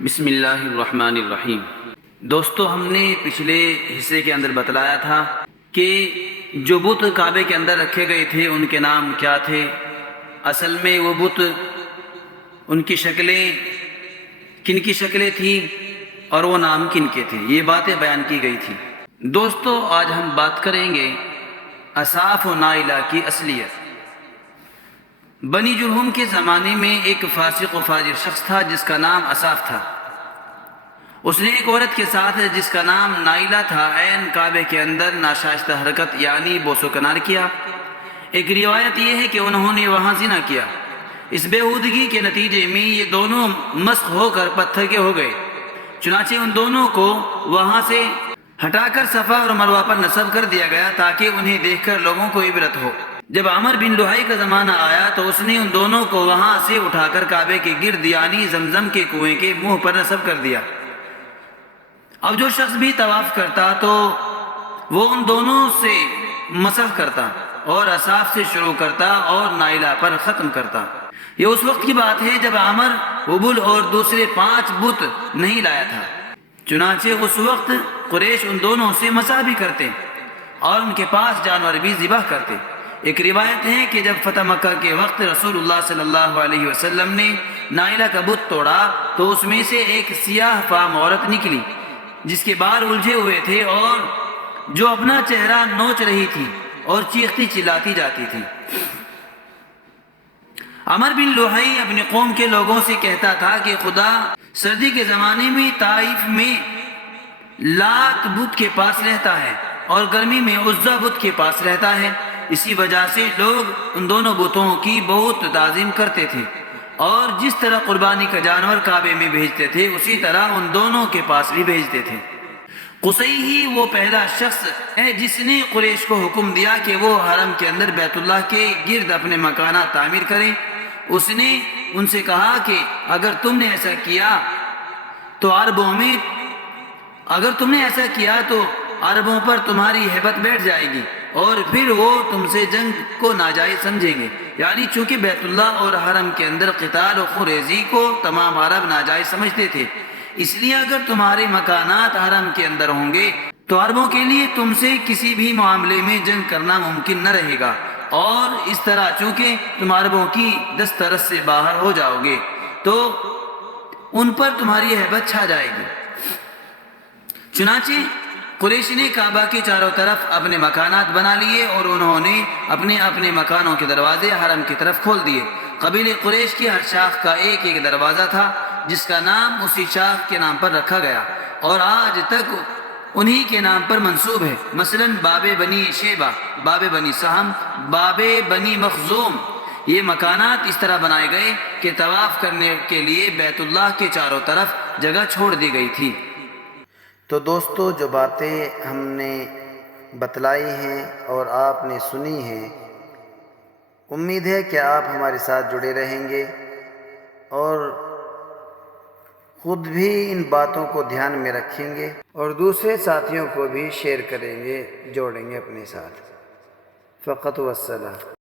بسم اللہ الرحمن الرحیم۔ دوستو، ہم نے پچھلے حصے کے اندر بتلایا تھا کہ جو بت کعبے کے اندر رکھے گئے تھے ان کے نام کیا تھے، اصل میں وہ بت ان کی شکلیں کن کی شکلیں تھیں اور وہ نام کن کے تھے، یہ باتیں بیان کی گئی تھی۔ دوستو، آج ہم بات کریں گے اصاف و نائلہ کی اصلیت۔ بنی جرہم کے زمانے میں ایک فاسق و فاجر شخص تھا جس کا نام اصاف تھا۔ اس نے ایک عورت کے ساتھ جس کا نام نائلہ تھا عین کعبے کے اندر ناشائستہ حرکت یعنی بوس و کنار کیا۔ ایک روایت یہ ہے کہ انہوں نے وہاں زنا کیا۔ اس بےہودگی کے نتیجے میں یہ دونوں مسخ ہو کر پتھر کے ہو گئے۔ چنانچہ ان دونوں کو وہاں سے ہٹا کر صفا اور مروہ پر نصب کر دیا گیا تاکہ انہیں دیکھ کر لوگوں کو عبرت ہو۔ جب عامر بن لوہائی کا زمانہ آیا تو اس نے ان دونوں کو وہاں سے اٹھا کر کعبے کے گرد یعنی زمزم کے کنویں کے منہ پر نصب کر دیا۔ اب جو شخص بھی طواف کرتا تو وہ ان دونوں سے مسح کرتا اور اصاف سے شروع کرتا اور نائلہ پر ختم کرتا۔ یہ اس وقت کی بات ہے جب عامر حبل اور دوسرے 5 بت نہیں لایا تھا۔ چنانچہ اس وقت قریش ان دونوں سے مسح بھی کرتے اور ان کے پاس جانور بھی ذبح کرتے۔ ایک روایت ہے کہ جب فتح مکہ کے وقت رسول اللہ صلی اللہ علیہ وسلم نے نائلہ کا بت توڑا تو اس میں سے ایک سیاہ فام عورت نکلی جس کے بال الجھے ہوئے تھے اور جو اپنا چہرہ نوچ رہی تھی اور چیختی چلاتی جاتی تھی۔ عامر بن لوہائی اپنے قوم کے لوگوں سے کہتا تھا کہ خدا سردی کے زمانے میں طائف میں لات بت کے پاس رہتا ہے اور گرمی میں عزا بت کے پاس رہتا ہے۔ اسی وجہ سے لوگ ان دونوں بتوں کی بہت تعظیم کرتے تھے اور جس طرح قربانی کا جانور کعبے میں بھیجتے تھے اسی طرح ان دونوں کے پاس بھی بھیجتے تھے۔ قصی ہی وہ پہلا شخص ہے جس نے قریش کو حکم دیا کہ وہ حرم کے اندر بیت اللہ کے گرد اپنے مکانات تعمیر کریں۔ اس نے ان سے کہا کہ اگر تم نے ایسا کیا تو عربوں پر تمہاری ہیبت بیٹھ جائے گی اور پھر وہ تم سے جنگ کو ناجائز سمجھیں گے، یعنی چونکہ بیت اللہ اور حرم کے اندر قتال و خریزی کو تمام عرب ناجائز سمجھتے تھے، اس لیے اگر تمہارے مکانات حرم کے اندر ہوں گے تو عربوں کے لیے تم سے کسی بھی معاملے میں جنگ کرنا ممکن نہ رہے گا، اور اس طرح چونکہ تم عربوں کی دسترس سے باہر ہو جاؤ گے تو ان پر تمہاری ہیبت چھا جائے گی۔ چنانچہ قریش نے کعبہ کے چاروں طرف اپنے مکانات بنا لیے اور انہوں نے اپنے اپنے مکانوں کے دروازے حرم کی طرف کھول دیے۔ قبیلے قریش کی ہر شاخ کا ایک ایک دروازہ تھا جس کا نام اسی شاخ کے نام پر رکھا گیا اور آج تک انہی کے نام پر منسوب ہے، مثلا باب بنی شیبہ، باب بنی سہم، باب بنی مخزوم۔ یہ مکانات اس طرح بنائے گئے کہ طواف کرنے کے لیے بیت اللہ کے چاروں طرف جگہ چھوڑ دی گئی تھی۔ تو دوستو، جو باتیں ہم نے بتلائی ہیں اور آپ نے سنی ہیں، امید ہے کہ آپ ہمارے ساتھ جڑے رہیں گے اور خود بھی ان باتوں کو دھیان میں رکھیں گے اور دوسرے ساتھیوں کو بھی شیئر کریں گے، جوڑیں گے اپنے ساتھ۔ فقط والسلام۔